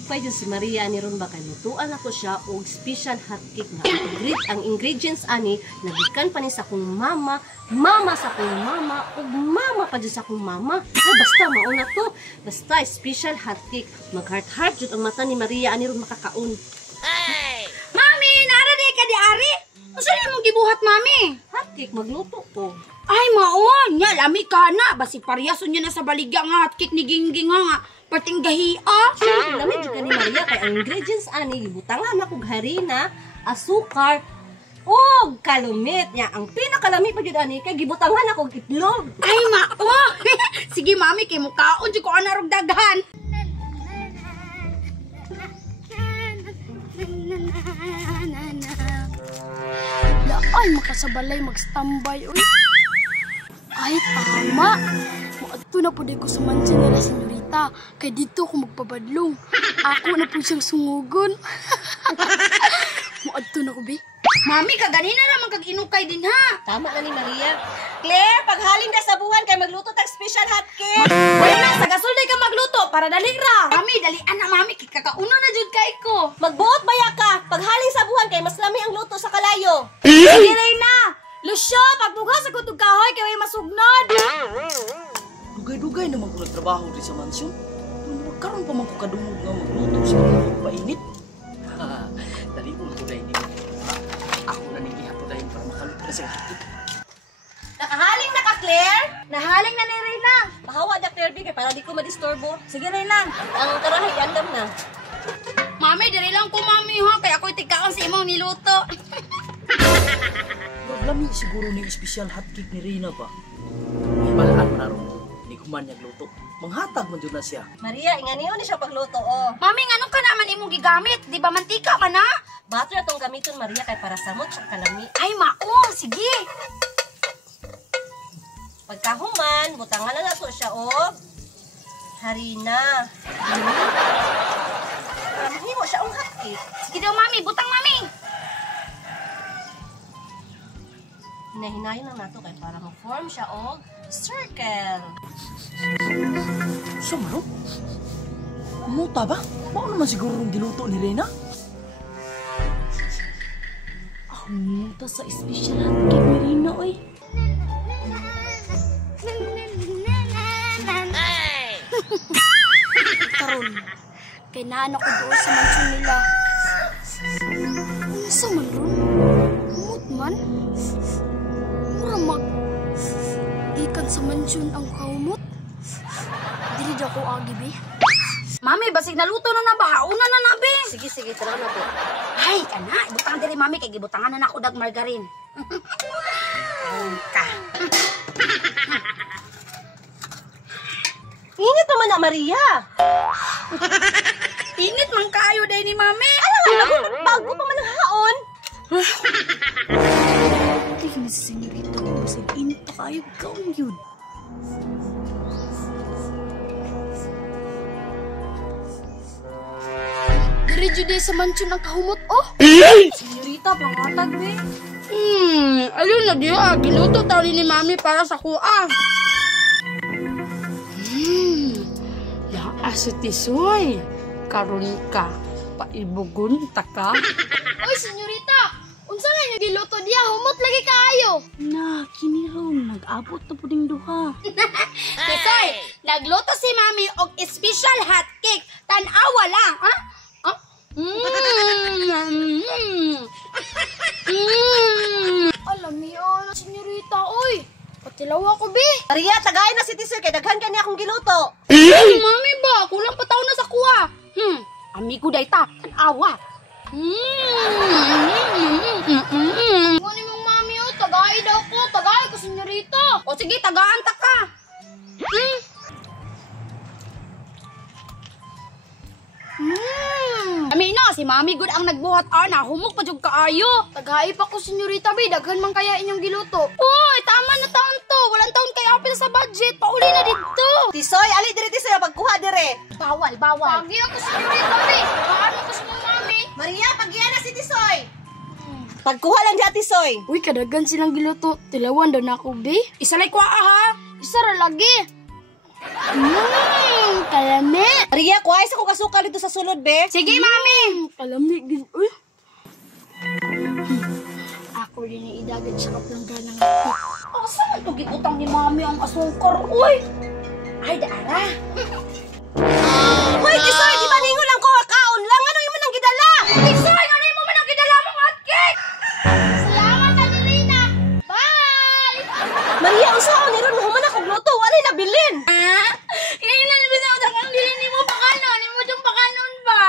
Lipay dyan si Maria ni ron baka lutuan ako siya og special hotcake nga ang ingredients ani nagikan pa ni sa akong mama sa akong mama ug mama pa dyan sa akong mama. Basta mauna to. Basta special hotcake. Mag-heart jud ang mata ni Maria ani ron makakaon. Hey! Mami, nara di ka di ari. Unsa ni mong gibuhat, mami? Hotcake magluto ko. Ay maon, nya lami ka na basi paryason niya na sa baligya nga hotcake ni Gingging nga. Pating gahiya. Lamig jud ni Maria kay ang ingredients ani gibutangan ako og harina, asukar, ug kalumit nya. Ang pinakalami pa jud ani kay gibutangan ako og itlog. Ay mao. Sige mami kay mukaon jud ko ana rog daghan. Ay, makasabalay mag-standby. Ay, tama. Maadto na po ko sa mansion nila, senyorita. Kaya dito ako magpabadlong. Ako na po siyang sungugon. Maadto na ko, be. Mami, kaganina naman kag-inukay din ha. Tama na ni Maria. Claire, paghaling na sa buwan kay magluto tag special hotcake. Wala na, sa gasulday ka magluto para dali ra. Mami, dalian na mami, kikakauno na jud kay ko. Magbuot baya ka. Paghaling sa buwan kay mas lami ang luto sa kalayo. Sige na. Lucio, pagbugas ako tug kahoy kay may masugnod. Dugay-dugay naman ko nagtrabaho rin sa mansyon. Karon pa man ko kadungog nga magluto sa mga painit. Dali mo ko dahil ako na ning gihapon dahil para makaluto na sa hotcake. Nakahaling na ka, Claire? Nahaling na ni Reyna. Pahawa da, Claire, kay para di ko madisturbo. Sige Reyna. Ang karahay, andam na. Mami, diri lang ko mami ha, kaya ako'y tigkaan sa imong niluto. Lami siguro ning special hotcake ni Reyna ba? May balaan na ron. Hindi ko man nagluto. Manghatag man dyan na siya. Maria, inganiyo ni siya pagluto, oh. Mami, ngano ka naman imong gigamit? Di ba mantika man na? Butter itong gamiton, Maria, kay para samot siya kalami. Ay, mao, sige. Pagkahuman, butangan na nato siya, oh. Harina. Para mahimo siya ang hotcake. Sige daw, mami. Butang, mami. Hinahinayin lang nato kay para ma-form siya og circle. So, Maro? Muta ba? Baka naman siguro yung giluto ni Reyna? Muta sa special hotcake ni Reyna, oy. Karon, kay naan ako doon sa mansion nila. Ano sa man ron? Humot man? Mura gikan sa mansion ang kahumot. Dili daw ko agi, be. Mami, basig naluto na na ba? Una na na, be. Sige, tara na to. Ay, kana. Butang diri, mami. Kay gibutangan na ako dag margarine. Ka. Init naman na, Maria. Init man kayo day ni mami. Bago pa man ang haon. Dili na si senyorita ko. Basig init pa kayo. Gawin yun. Diri jude sa mansion ang kahumot, oh. Senyorita, pangatag, be. Ayun na diya. Giluto tawli ni mami para sa kuha. Asa tisoy. Karon ka. Paibugon ta ka. Oy, senyorita! Unsa na yung giluto diya? Humot lagi kaayo! Na, kiniron. Nag-abot na po ding duha. Tisoy, nagluto si mami og special hotcake. Tanawa lang, ha? Alam niyo, senyorita, oy! Patilaw ako, be! Maria, tagay na si Tisir kay daghan kani akong giluto. Ay, mami ba? Kulang pa taon na sa kuha. Amigo day ta. Tanawa. Ano mong mami, oh? Tagay daw ko! Tagay ko, senyorita! O sige, tagaan ta ka. Kami na, si mami good ang nagbuhat ana. Humok pa jud kaayo. Tagay pa ko, senyorita, be! Daghan man kaya inyong giluto. Uy, tama na taon to. Walang taon kay apil sa budget. Pauli na dito. Tisoy, ali diri Tisoy pagkuha dire. Bawal. Pagi ako, senyorita, be! Tagaan ako sa mong mami! Maria, pagyan na si Tisoy. Pagkuha lang diya Tisoy. Uy, kadagan silang giluto. Tilawan daw na ako, be! Isa lay kwa ha. Isa ra lagi! Kalami! Maria, kuhay sa ko kasukal dito sa sulod, be. Sige, mami! Kalamig din. Uy. Ako din yung idagad sa kaplanggan ng Asa man to gitutang ni mami ang asukar, uy! Ay, daara! Hoy, Tisoy, di ba ningo lang ko kaon lang? Ano yung manang gidala? Tisoy, ano mo man ang gidala mong hotcake? Salamat, Adelina! Bye! Maria, usaon ni ron mo man ako gluto, wala nabilin. Kailan bitaw kang dili ni mo pakanon, ni mo dong pakanon ba?